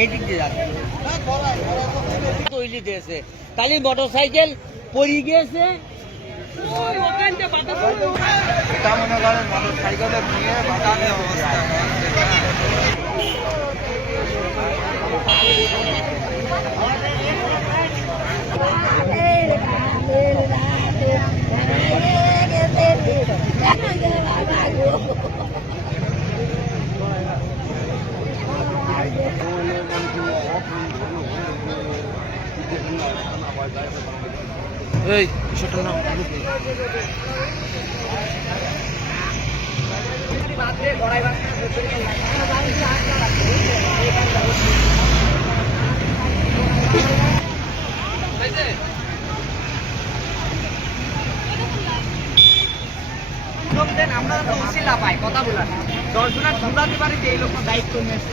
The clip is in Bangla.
এই দিক দিয়ে যাচ্ছে। তৈরি দিয়েছে। তাহলে মোটর সাইকেল পড়ে গিয়েছে। মনে মোটর সাইকেলে নিয়ে বাঁচাতে অবস্থা। এই সেটা না আমরা তো উচিলা পাই, কথা বলার। দশ জনের ঢুকাতে পারি যে এই লোক দায়িত্ব নিয়েছে।